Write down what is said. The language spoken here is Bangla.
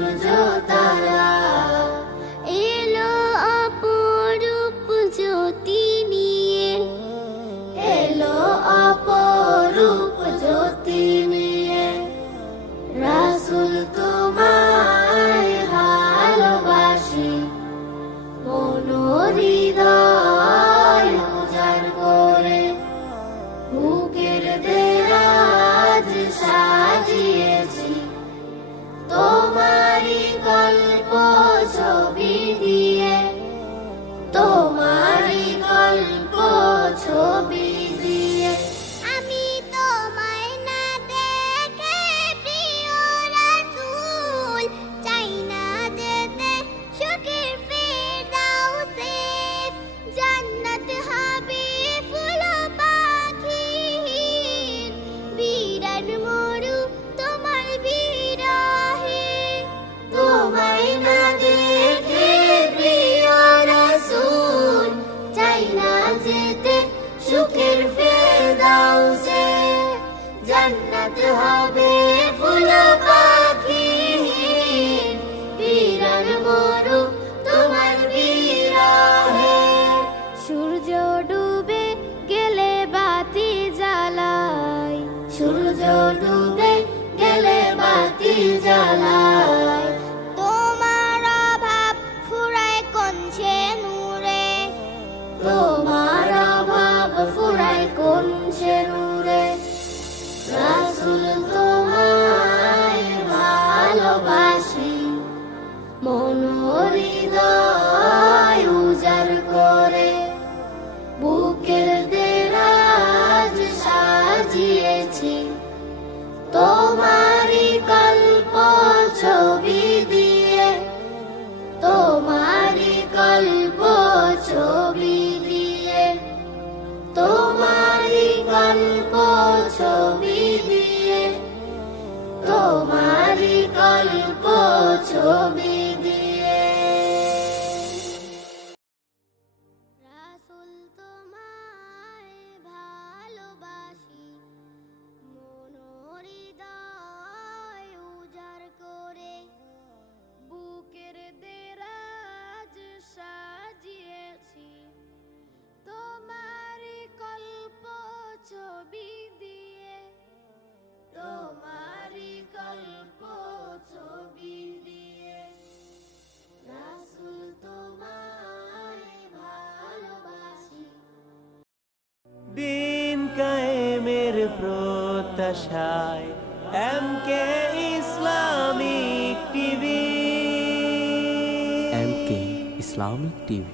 সূর্য তারা এলো অপরূপ জ্যোতি নিয়ে, এলো অপরূপ জ্যোতি নিয়ে। রাসূল তোমায় ভালোবাসি, মন হৃদয় উজাড় করে বুকের দেরাজ সাজিয়েছি তোমারি গল্প ছবি দিয়ে, তোমারি গল্প ছবি দিয়ে। আমি তোমায় না দেখে প্রিয় রাসূল চাই না যেতে সুখের ফেরদাউসে। জান্নাত হবে ফুল পাখির বিরান মরু তোমার বিরহে। তোমায় না দেখে প্রিয় রাসূল চাই না যেতে সুখের ফেরদাউসে। জান্নাত হবে ফুল পাখির বিরান মরু তোমার বিরহে। সূর্য ডুবে গেলে বাতি জ্বালাই, সূর্য ডুবে গেলে বাতি জ্বালাই। তোমার অভাব ফুরায় কোন সে নূরে, তোমার অভাব ফুরায় কোন সে নূরে। রাসূল তোমায় ভালোবাসি, মন হৃদয় উজাড় করে বুকের দেরাজ সাজিয়েছি তোমারি গল্প ছবি দিয়ে, তোমারি গল্প ছবি দিয়ে, তোমারি গল্প ছবি দিয়ে, তোমারি গল্প ছবি দিয়ে। রাসূল তোমায় ভালোবাসি, মন হৃদয় উজাড় করে বুকের দেরাজ সাজিয়েছি তোমারি গল্প ছবি দিয়ে, তোমারি গল্প ছবি দিয়ে। রাসূল তোমায় ভালোবাসি। দিন কায়েমের প্রত্যাশায় MK Islamic TV. MK Islamic TV